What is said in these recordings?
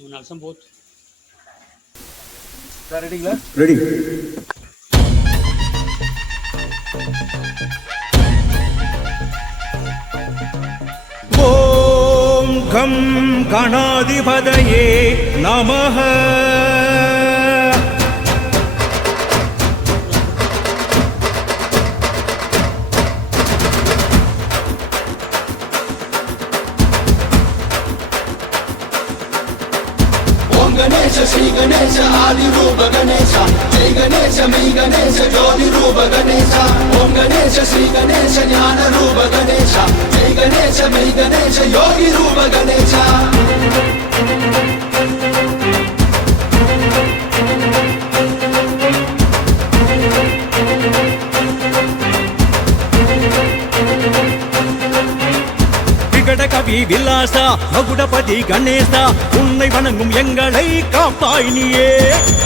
மூணு வருஷம் போச்சு ரெடிங்களா ரெடி ஓம் கம் கணாதிபதயே நமः Shri Ganesha, Adi Rupa Ganesha. Jai Ganesha, Mi Ganesha, Jodi Rupa Ganesha. Om Ganesha, Shri Ganesha, Jnana Rupa Ganesha. Jai Ganesha, Mi Ganesha, Yogi Rupa Ganesha. Ravi விலாசா மகுடபதி கணேசா உன்னை வணங்கும் எங்களை காப்பாய் நீயே.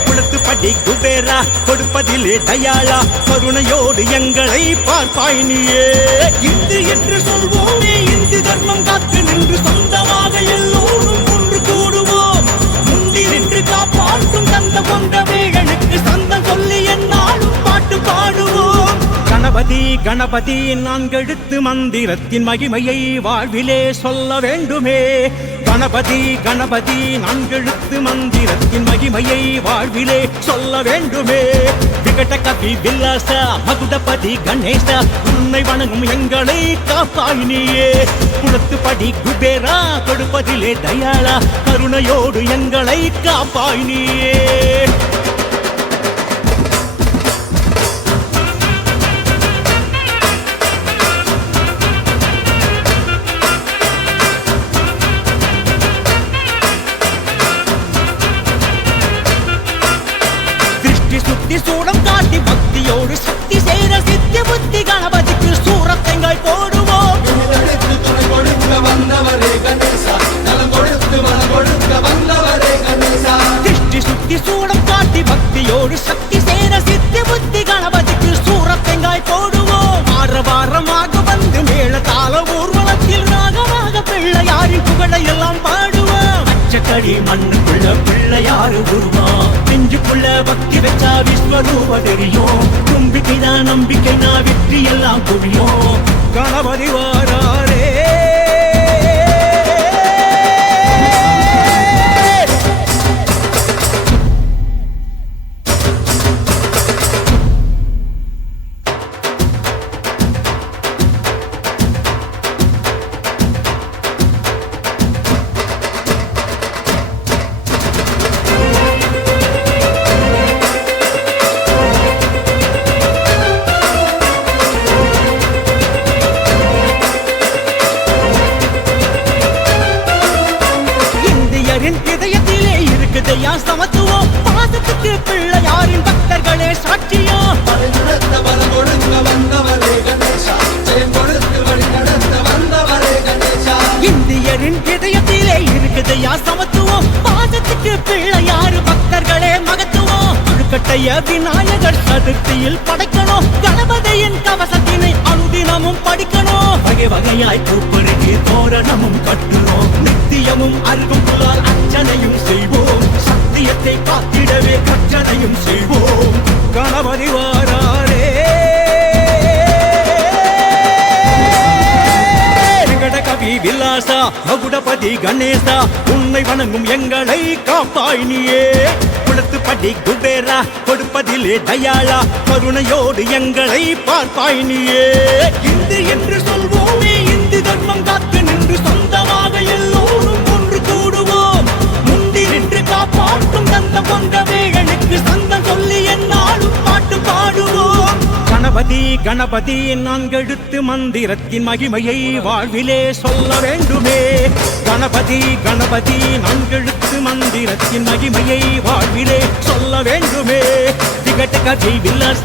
குளத்துப்படி குபேரா கொடுப்பதிலே தயாளா கருணையோடு எங்களை பார்ப்பாய் நீயே. என்று சொல்வோம் கணபதி கணபதி நான்கெழுத்து மந்திரத்தின் மகிமையை வாழ்விலே சொல்ல வேண்டுமே. கணபதி கணபதி நான்கெழுத்து மந்திரத்தின் மகிமையை வாழ்விலே சொல்ல வேண்டுமே. விகட கவி வில்லாச மகுடபதி கணேச உன்னை வணங்கும் எங்களை காப்பாய் நீயே குளத்துப்படி குபேரா கொடுப்பதிலே தயாளா கருணையோடு எங்களை காப்பாய் நீயே திருஷ்டி சூடம் காட்டி பக்தியோடு சக்தி செய்த சித்தி புத்தி கணபதிக்கு சூரத்தெங்கள் போடுவோம். திருஷ்டி சுத்தி சூடம் காட்டி பக்தியோடு சக்தி சேர சித்தி புத்தி கணபதிக்கு சூரத்தெங்காய் போடுவோம். வார வாரமாக வந்து மேல தாள ஊர்வலத்தில் ராகமாக பிள்ளையாரின் புகழை எல்லாம் பாடுவோம். அச்சக்கடி மண்ணுக்குள்ள பிள்ளையாறு உருவம். நெஞ்சுக்குள்ள பக்தி வச்சா விஸ்வரூப தெரியும். தும்பிக்கைதான் நம்பிக்கை நான் வெற்றி எல்லாம் புரியும். இருக்குதையா சமத்துவோம். பாசத்துக்கு பிள்ளையாரு பக்தர்களே மகத்துவோம். அழுக்கட்டைய விநாயகர் சதுர்த்தியில் படைக்கணும். கணபதியின் கவசத்தினை அனுதினமும் படிக்கணும். வகை வகையாய் பூப்பருகி தோரணமும் கட்டுறோம். நித்தியமும் அருகும் புலால் அர்ச்சனையும் செய்வோம். சத்தியத்தை காத்திடவே கர்ச்சனையும் செய்வோம். கணபதி வாரா விலாசா மகுடபதி கணேசா உன்னை வணங்கும் எங்களை காப்பாய் நீயே. குளத்துப்படி குபேரா கொடுப்பதிலே தயாளா கருணையோடு எங்களை பார்ப்பாய் நீயே. இந்து என்று கணபதி கணபதி நான்கெழுத்து மந்திரத்தின் மகிமையை வாழ்விலே சொல்ல வேண்டுமே. கணபதி கணபதி நான்கெழுத்து மந்திரத்தின் மகிமையை வாழ்விலே சொல்ல வேண்டுமே. திகட்ட கதை வில்லாச